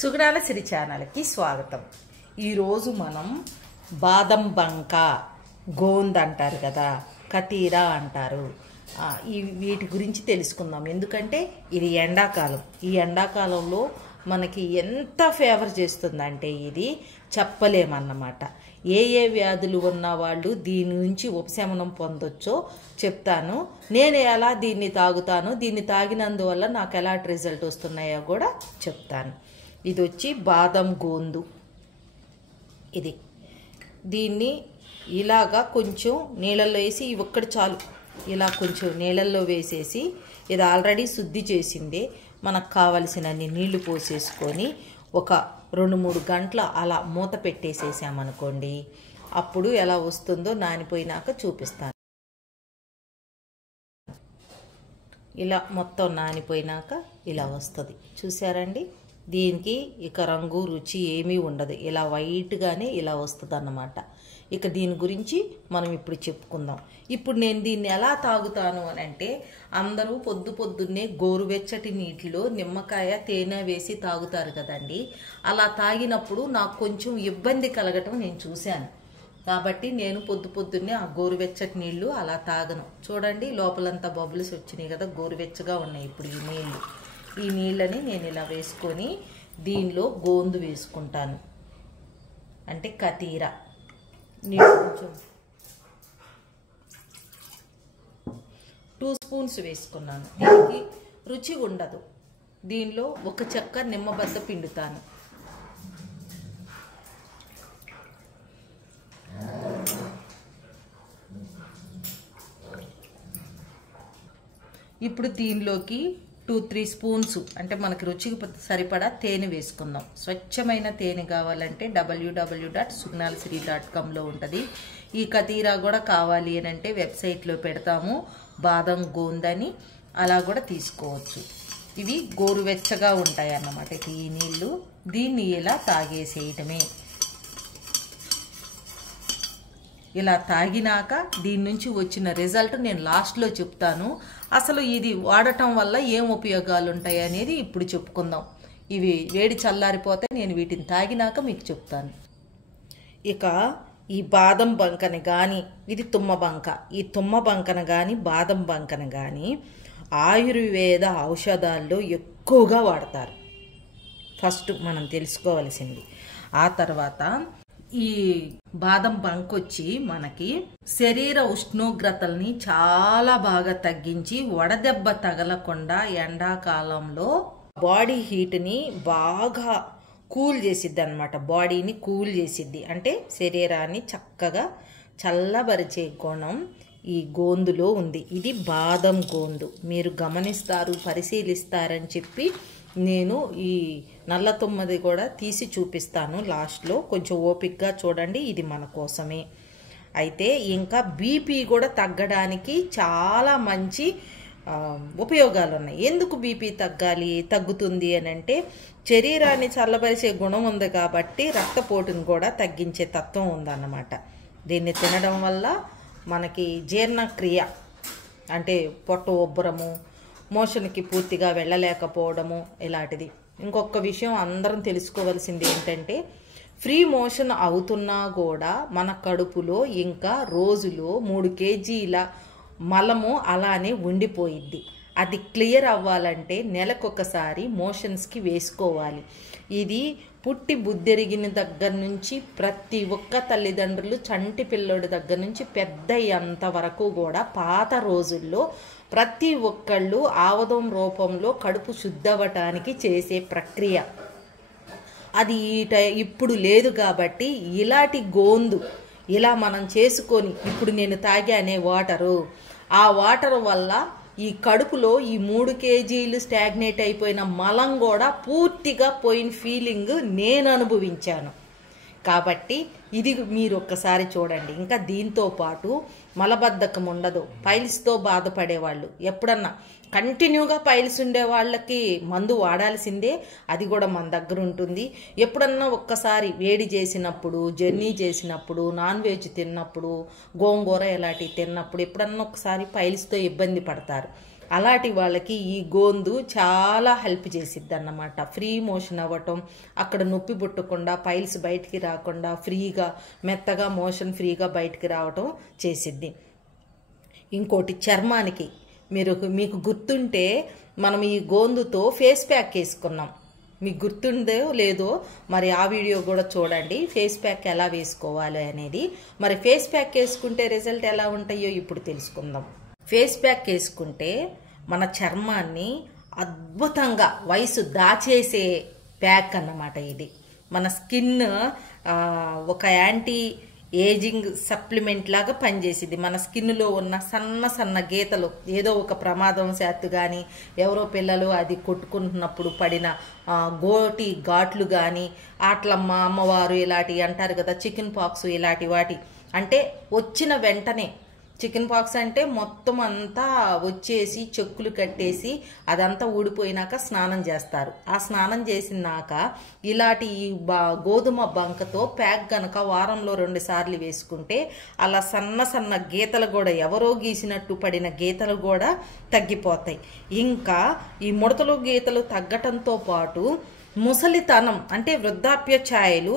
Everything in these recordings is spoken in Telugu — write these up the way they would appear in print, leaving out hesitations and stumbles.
సుగుణాల సిరి ఛానల్కి స్వాగతం. ఈరోజు మనం బాదం బంక, గోంద్ అంటారు కదా, కతీరా అంటారు, వీటి గురించి తెలుసుకుందాం. ఎందుకంటే ఇది ఎండాకాలం. ఈ ఎండాకాలంలో మనకి ఎంత ఫేవర్ చేస్తుందంటే ఇది చెప్పలేమన్నమాట. ఏ వ్యాధులు ఉన్న వాళ్ళు దీని నుంచి ఉపశమనం పొందొచ్చో చెప్తాను. నేను ఎలా దీన్ని తాగుతాను, దీన్ని తాగినందువల్ల నాకు ఎలాంటి రిజల్ట్ వస్తున్నాయో కూడా చెప్తాను. ఇది వచ్చి బాదం గోందు. దీన్ని ఇలాగా కొంచెం నీళ్ళల్లో వేసి, ఒక్కటి చాలు, ఇలా కొంచెం నీళ్ళల్లో వేసేసి, ఇది ఆల్రెడీ శుద్ధి చేసిందే, మనకు కావలసినన్ని నీళ్లు పోసేసుకొని ఒక 2-3 గంటలు అలా మూత పెట్టేసేసామనుకోండి, అప్పుడు ఎలా వస్తుందో నానిపోయినాక చూపిస్తాను. ఇలా మొత్తం నానిపోయినాక ఇలా వస్తుంది, చూసారండి. దీనికి ఇక రంగు రుచి ఏమీ ఉండదు, ఇలా వైట్గానే ఇలా వస్తుంది అన్నమాట. ఇక దీని గురించి మనం ఇప్పుడు చెప్పుకుందాం. ఇప్పుడు నేను దీన్ని ఎలా తాగుతాను అని అంటే, అందరూ పొద్దున్నే గోరువెచ్చటి నీటిలో నిమ్మకాయ తేనె వేసి తాగుతారు కదండి. అలా తాగినప్పుడు నాకు కొంచెం ఇబ్బంది కలగటం నేను చూశాను. కాబట్టి నేను పొద్దున్నే ఆ గోరువెచ్చటి నీళ్లు అలా తాగను. చూడండి, లోపలంతా బబుల్స్ వచ్చినాయి కదా, గోరువెచ్చగా ఉన్నాయి. ఇప్పుడు ఈ నీళ్ళని నేను ఇలా వేసుకొని దీనిలో గోందు వేసుకుంటాను, అంటే కతీరా. నీళ్ళు కొంచెం 2 స్పూన్స్ వేసుకున్నాను. దీనికి రుచి ఉండదు. దీనిలో ఒక చెక్క నిమ్మబద్ద పిండుతాను. ఇప్పుడు దీనిలోకి 2-3 స్పూన్స్, అంటే మనకి రుచికి సరిపడా తేనె వేసుకుందాం. స్వచ్ఛమైన తేనె కావాలంటే www.sugnalsiri.comలో ఉంటుంది. ఈ కతీరా కూడా కావాలి అని అంటే వెబ్సైట్లో పెడతాము, బాదం గోంద్ అని, అలా కూడా తీసుకోవచ్చు. ఇవి గోరువెచ్చగా ఉంటాయి అన్నమాట. ఈ నీళ్ళు దీన్ని ఇలా తాగేసేయటమే. ఇలా తాగినాక దీని నుంచి వచ్చిన రిజల్ట్ నేను లాస్ట్లో చెప్తాను. అసలు ఇది వాడటం వల్ల ఏం ఉపయోగాలు ఉంటాయి అనేది ఇప్పుడు చెప్పుకుందాం. ఇవి వేడి చల్లారిపోతే నేను వీటిని తాగినాక మీకు చెప్తాను. ఇక ఈ బాదం బంకని కానీ, ఇది తుమ్మ బంక, ఈ తుమ్మ బంకను కానీ బాదం బంకను కానీ ఆయుర్వేద ఔషధాల్లో ఎక్కువగా వాడతారు. ఫస్ట్ మనం తెలుసుకోవాల్సింది. ఆ తర్వాత ఈ బాదం బంక్ వచ్చి మనకి శరీర ఉష్ణోగ్రతల్ని చాలా బాగా తగ్గించి, వడదెబ్బ తగలకుండా ఎండాకాలంలో బాడీ హీట్ని బాగా కూల్ చేసిద్ది అన్నమాట. బాడీని కూల్ చేసిద్ది, అంటే శరీరాన్ని చక్కగా చల్లబరిచే గుణం ఈ గోందులో ఉంది. ఇది బాదం గోందు. మీరు గమనిస్తారు, పరిశీలిస్తారని చెప్పి నేను ఈ నల్ల తుమ్మది కూడా తీసి చూపిస్తాను లాస్ట్లో. కొంచెం ఓపికగా చూడండి, ఇది మన కోసమే. అయితే ఇంకా బీపీ కూడా తగ్గడానికి చాలా మంచి ఉపయోగాలు ఉన్నాయి. ఎందుకు బీపీ తగ్గుతుంది అని అంటే, శరీరాన్ని చల్లబరిచే గుణం ఉంది కాబట్టి రక్తపోటును కూడా తగ్గించే తత్వం ఉందన్నమాట. దీన్ని తినడం వల్ల మనకి జీర్ణక్రియ, అంటే పొట్ట ఉబ్బరము, మోషన్కి పూర్తిగా వెళ్ళలేకపోవడము ఇలాంటిది. ఇంకొక విషయం అందరం తెలుసుకోవాల్సింది ఏంటంటే, ఫ్రీ మోషన్ అవుతున్నా కూడా మన కడుపులో ఇంకా రోజులో 3 కేజీల మలము అలానే ఉండిపోయిద్ది. అది క్లియర్ అవ్వాలంటే నెలకొకసారి మోషన్స్కి వేసుకోవాలి. ఇది పుట్టి బుద్ధెరిగిన దగ్గర నుంచి ప్రతి ఒక్క తల్లిదండ్రులు, చంటి పిల్లోడి దగ్గర నుంచి పెద్ద అయ్యేంత వరకు కూడా పాత రోజుల్లో ప్రతి ఒక్కళ్ళు ఆవదం రూపంలో కడుపు శుద్ధవటానికి చేసే ప్రక్రియ అది ఇప్పుడు లేదు. కాబట్టి ఇలాంటి గోందు ఇలా మనం చేసుకొని, ఇప్పుడు నేను తాగానే వాటరు, ఆ వాటర్ వల్ల ఈ కడుపులో ఈ 3 కేజీలు స్టాగ్నేట్ అయిపోయిన మలం కూడా పూర్తిగా పోయిన ఫీలింగ్ నేను అనుభవించాను. కాబట్టి ఇది మీరు ఒక్కసారి చూడండి. ఇంకా దీంతో పాటు మలబద్ధకం ఉండదు. పైల్స్తో బాధపడేవాళ్ళు, ఎప్పుడన్నా కంటిన్యూగా పైల్స్ ఉండే వాళ్ళకి మందు వాడాల్సిందే, అది కూడా మన దగ్గర ఉంటుంది. ఎప్పుడన్నా ఒక్కసారి వేడి చేసినప్పుడు, జర్నీ చేసినప్పుడు, నాన్ వెజ్ తిన్నప్పుడు, గోంగూర ఇలాంటివి తిన్నప్పుడు ఎప్పుడన్నా ఒకసారి పైల్స్తో ఇబ్బంది పడతారు. అలాంటి వాళ్ళకి ఈ గోందు చాలా హెల్ప్ చేసిద్ది అన్నమాట. ఫ్రీ మోషన్ అవ్వటం, అక్కడ నొప్పి పుట్టకుండా, పైల్స్ బయటికి రాకుండా ఫ్రీగా మెత్తగా మోషన్ ఫ్రీగా బయటికి రావటం చేసిద్ది. ఇంకోటి చర్మానికి మీకు గుర్తుంటే మనం ఈ గోందుతో ఫేస్ ప్యాక్ వేసుకున్నాం. మీకు గుర్తుందో లేదో మరి ఆ వీడియో కూడా చూడండి, ఫేస్ ప్యాక్ ఎలా వేసుకోవాలి అనేది. మరి ఫేస్ ప్యాక్ వేసుకుంటే రిజల్ట్ ఎలా ఉంటాయో ఇప్పుడు తెలుసుకుందాం. ఫేస్ ప్యాక్ వేసుకుంటే మన చర్మాన్ని అద్భుతంగా వయసు దాచేసే ప్యాక్ అన్నమాట ఇది. మన స్కిన్ ఒక యాంటీ ఏజింగ్ సప్లిమెంట్ లాగా పనిచేసింది. మన స్కిన్లో ఉన్న సన్న సన్న గీతలు, ఏదో ఒక ప్రమాదం శాత్తు కానీ, ఎవరో పిల్లలు అది కొట్టుకుంటున్నప్పుడు పడిన గోటి ఘాట్లు కానీ, ఆట్లమ్మ అమ్మవారు ఇలాంటివి అంటారు కదా, చికెన్ పాక్స్ ఇలాంటి వాటి అంటే వచ్చిన వెంటనే, చికెన్ పాక్స్ అంటే మొత్తం అంతా వచ్చేసి చెక్కులు కట్టేసి అదంతా ఊడిపోయినాక స్నానం చేస్తారు. ఆ స్నానం చేసినాక ఇలాంటి గోధుమ బంకతో ప్యాక్ గనక వారంలో 2 సార్లు వేసుకుంటే అలా సన్న సన్న గీతలు కూడా, ఎవరో గీసినట్టు పడిన గీతలు కూడా తగ్గిపోతాయి. ఇంకా ఈ ముడతలు గీతలు తగ్గటంతో పాటు ముసలితనం అంటే వృద్ధాప్య ఛాయలు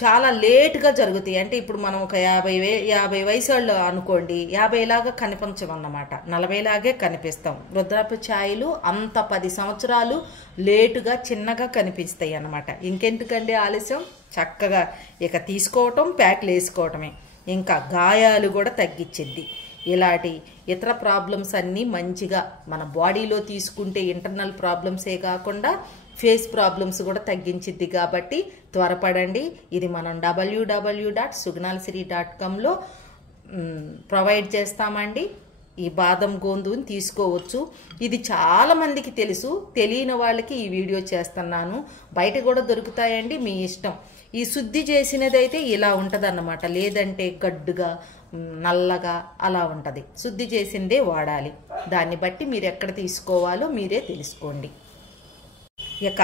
చాలా లేట్గా జరుగుతాయి. అంటే ఇప్పుడు మనం ఒక 50 వయసు వాళ్ళు అనుకోండి, 50 లాగా కనిపించమన్నమాట, 40 లాగే కనిపిస్తాం. వృద్ధాప్య ఛాయలు అంత 10 సంవత్సరాలు లేటుగా చిన్నగా కనిపిస్తాయి అన్నమాట. ఇంకెందుకండి ఆలస్యం, చక్కగా ఇక తీసుకోవటం, ప్యాక్లు వేసుకోవటమే. ఇంకా గాయాలు కూడా తగ్గించిద్ది. ఇలాంటి ఇతర ప్రాబ్లమ్స్ అన్నీ మంచిగా మన బాడీలో తీసుకుంటే ఇంటర్నల్ ప్రాబ్లమ్సే కాకుండా ఫేస్ ప్రాబ్లమ్స్ కూడా తగ్గించిద్ది. కాబట్టి త్వరపడండి. ఇది మనం www.sugnalsiri.comలో ప్రొవైడ్ చేస్తామండి. ఈ బాదం గోందుని తీసుకోవచ్చు. ఇది చాలా మందికి తెలుసు, తెలియని వాళ్ళకి ఈ వీడియో చేస్తున్నాను. బయట కూడా దొరుకుతాయండి, మీ ఇష్టం. ఈ శుద్ధి చేసినదైతే ఇలా ఉంటదన్నమాట, లేదంటే గడ్డుగా నల్లగా అలా ఉంటుంది. శుద్ధి చేసిందే వాడాలి. దాన్ని బట్టి మీరు ఎక్కడ తీసుకోవాలో మీరే తెలుసుకోండి. ఇక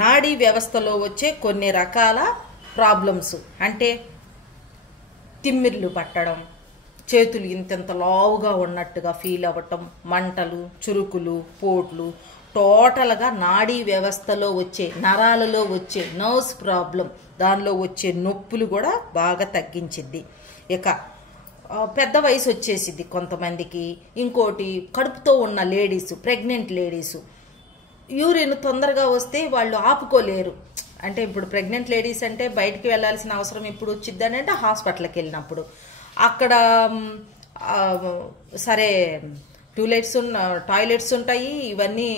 నాడీ వ్యవస్థలో వచ్చే కొన్ని రకాల ప్రాబ్లమ్స్ అంటే తిమ్మిర్లు పట్టడం, చేతులు ఇంతంత లావుగా ఉన్నట్టుగా ఫీల్ అవ్వటం, మంటలు, చురుకులు, పోట్లు, టోటల్గా నాడీ వ్యవస్థలో వచ్చే, నరాలలో వచ్చే నర్వ్స్ ప్రాబ్లం, దానిలో వచ్చే నొప్పులు కూడా బాగా తగ్గించిద్ది. ఇక పెద్ద వయసు వచ్చేసిద్ది కొంతమందికి. ఇంకోటి కడుపుతో ఉన్న లేడీస్, ప్రెగ్నెంట్ లేడీసు యూరిన్ తొందరగా వస్తే వాళ్ళు ఆపుకోలేరు. అంటే ఇప్పుడు ప్రెగ్నెంట్ లేడీస్ అంటే బయటికి వెళ్ళాల్సిన అవసరం ఇప్పుడు వచ్చిద్దని అంటే హాస్పిటల్కి వెళ్ళినప్పుడు అక్కడ సరే టాయిలెట్స్ ఉంటాయి, ఇవన్నీ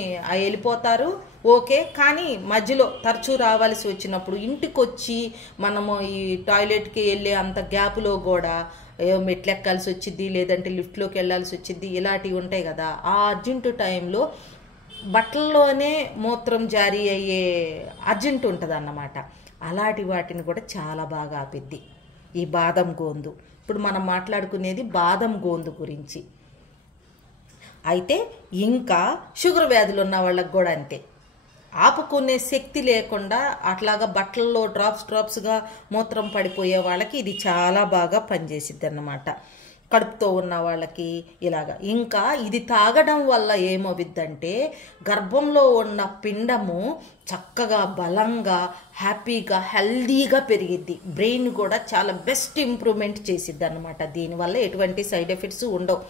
వెళ్ళిపోతారు, ఓకే. కానీ మధ్యలో తరచూ రావాల్సి వచ్చినప్పుడు ఇంటికి వచ్చి మనము ఈ టాయిలెట్కి వెళ్ళే అంత గ్యాప్లో కూడా మెట్లు ఎక్కాల్సి వచ్చింది, లేదంటే లిఫ్ట్లోకి వెళ్ళాల్సి వచ్చింది, ఇలాంటివి ఉంటాయి కదా. ఆ అర్జెంటు టైంలో బట్టల్లోనే మూత్రం జారీ అయ్యే అర్జెంట్ ఉంటుంది అన్నమాట. అలాంటి వాటిని కూడా చాలా బాగా ఆపిద్ది ఈ బాదం గోందు. ఇప్పుడు మనం మాట్లాడుకునేది బాదం గోందు గురించి. అయితే ఇంకా షుగర్ వ్యాధులు ఉన్న వాళ్ళకి కూడా అంతే. ఆపుకునే శక్తి లేకుండా అట్లాగా బట్టల్లో డ్రాప్స్గా మూత్రం పడిపోయే వాళ్ళకి ఇది చాలా బాగా పనిచేసిద్ది అన్నమాట. కడుపుతో ఉన్న వాళ్ళకి ఇలాగా. ఇంకా ఇది తాగడం వల్ల ఏమవుద్దంటే గర్భంలో ఉన్న పిండము చక్కగా బలంగా హ్యాపీగా హెల్దీగా పెరిగిద్ది. బ్రెయిన్ కూడా చాలా బెస్ట్ ఇంప్రూవ్మెంట్ చేసిద్ది అన్నమాట. దీనివల్ల ఎటువంటి సైడ్ ఎఫెక్ట్స్ ఉండవు.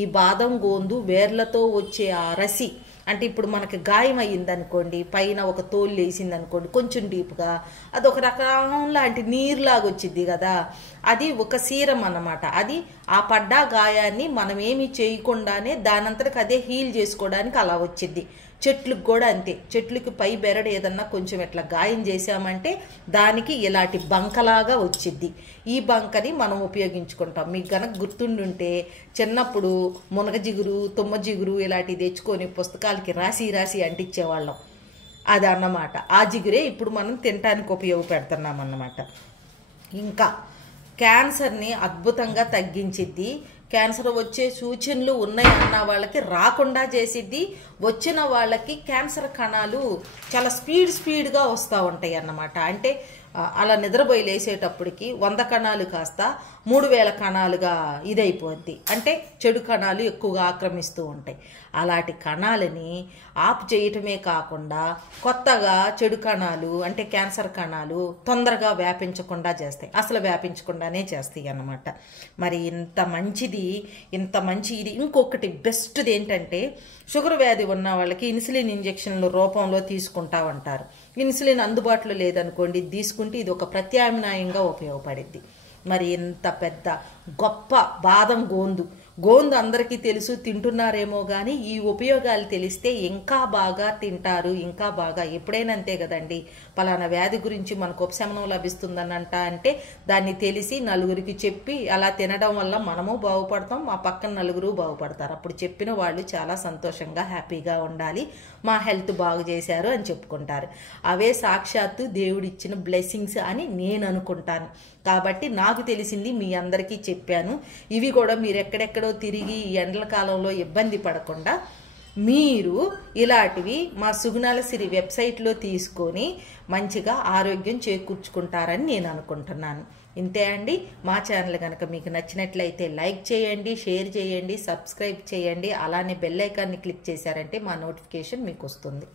ఈ బాదం గోందు వేర్లతో వచ్చే ఆ రసి, అంటే ఇప్పుడు మనకి గాయం అయ్యిందనుకోండి, పైన ఒక తోలు వేసింది అనుకోండి కొంచెం డీప్గా, అదొక రకం లాంటి నీరులాగా వచ్చింది కదా, అది ఒక సీరం అన్నమాట. అది ఆ పడ్డ గాయాన్ని మనం ఏమి చేయకుండానే దానంతటికి అదే హీల్ చేసుకోవడానికి అలా వచ్చింది. చెట్లకు కూడా అంతే. చెట్లకి పై బెరడు ఏదన్నా కొంచెం ఇట్లా గాయం చేసామంటే దానికి ఇలాంటి బంకలాగా వచ్చిద్ది. ఈ బంకని మనం ఉపయోగించుకుంటాం. మీకు గనక గుర్తుండుంటే చిన్నప్పుడు మునగ జిగురు, తుమ్మ జిగురు ఇలాంటివి తెచ్చుకొని పుస్తకాలకి రాసి అంటించేవాళ్ళం. అది అన్నమాట. ఆ జిగురే ఇప్పుడు మనం తినడానికి ఉపయోగపెడుతున్నాం అన్నమాట. ఇంకా క్యాన్సర్ని అద్భుతంగా తగ్గించిద్ది. క్యాన్సర్ వచ్చే సూచనలు ఉన్నాయి అన్న వాళ్ళకి రాకుండా చేసిద్ది. వచ్చిన వాళ్ళకి క్యాన్సర్ కణాలు చాలా స్పీడ్గా వస్తూ ఉంటాయి అన్నమాట. అంటే అలా నిద్రపోయి లేసేటప్పటికి 100 కణాలు కాస్త 3000 కణాలుగా ఇదైపోద్ది. అంటే చెడు కణాలు ఎక్కువగా ఆక్రమిస్తూ ఉంటాయి. అలాంటి కణాలని ఆపు చేయటమే కాకుండా కొత్తగా చెడు కణాలు అంటే క్యాన్సర్ కణాలు తొందరగా వ్యాపించకుండా చేస్తాయి. అసలు వ్యాపించకుండానే చేస్తాయి అన్నమాట. మరి ఇంత మంచిది, ఇంత మంచి ఇది. ఇంకొకటి బెస్ట్ది ఏంటంటే షుగర్ వ్యాధి ఉన్న వాళ్ళకి ఇన్సులిన్ ఇంజెక్షన్ల రూపంలో తీసుకుంటా ఉంటారు. ఇన్సులిన్ అందుబాటులో లేదనుకోండి, తీసుకుంటే ఇది ఒక ప్రత్యామ్నాయంగా ఉపయోగపడిద్ది. మరి ఇంత పెద్ద గొప్ప బాదం గోందు అందరికీ తెలుసు, తింటున్నారేమో కానీ ఈ ఉపయోగాలు తెలిస్తే ఇంకా బాగా తింటారు. ఇంకా బాగా ఎప్పుడైనా అంతే కదండి, పలానా వ్యాధి గురించి మనకు ఉపశమనం లభిస్తుందనంట అంటే దాన్ని తెలిసి నలుగురికి చెప్పి అలా తినడం వల్ల మనము బాగుపడతాం, మా పక్కన నలుగురు బాగుపడతారు. అప్పుడు చెప్పిన వాళ్ళు చాలా సంతోషంగా హ్యాపీగా ఉండాలి, మా హెల్త్ బాగు చేశారు అని చెప్పుకుంటారు. అవే సాక్షాత్తు దేవుడిచ్చిన బ్లెస్సింగ్స్ అని నేను అనుకుంటాను. కాబట్టి నాకు తెలిసింది మీ అందరికీ చెప్పాను. ఇవి కూడా మీరు ఎక్కడెక్కడో తిరిగి ఈ ఎండల కాలంలో ఇబ్బంది పడకుండా మీరు ఇలాంటివి మా సుగుణాల సిరి వెబ్సైట్లో తీసుకొని మంచిగా ఆరోగ్యం చేకూర్చుకుంటారని నేను అనుకుంటున్నాను. ఇంతే అండి. మా ఛానల్ కనుక మీకు నచ్చినట్లయితే లైక్ చేయండి, షేర్ చేయండి, సబ్స్క్రైబ్ చేయండి. అలానే బెల్ ఐకాన్ని క్లిక్ చేశారంటే మా నోటిఫికేషన్ మీకు వస్తుంది.